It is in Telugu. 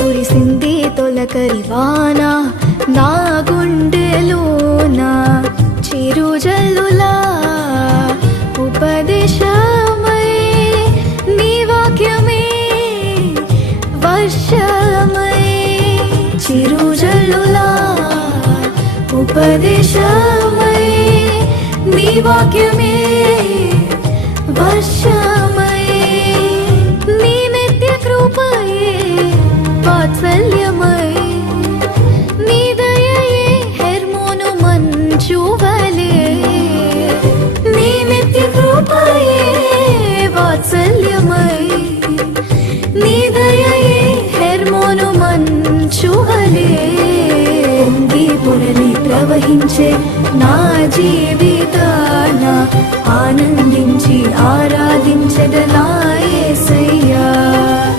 కురిసింది తొలకరి వాన. నా గుండెలోన చిరు జల్లులా ఉపదేశమై నీ వాక్యమే వర్షమై చిరు జల్లులా ఉపదేశమై నీ వాక్యమే వర్షమై వాత్సల్యమై నీ దయయే హెర్మోను నీ నిత్య కృపయే వాత్సల్యమై నీ దయయే హెర్మోను పొంగి పొరలి ప్రవహించే నా జీవితాన ఆనందించి ఆరాధించదనా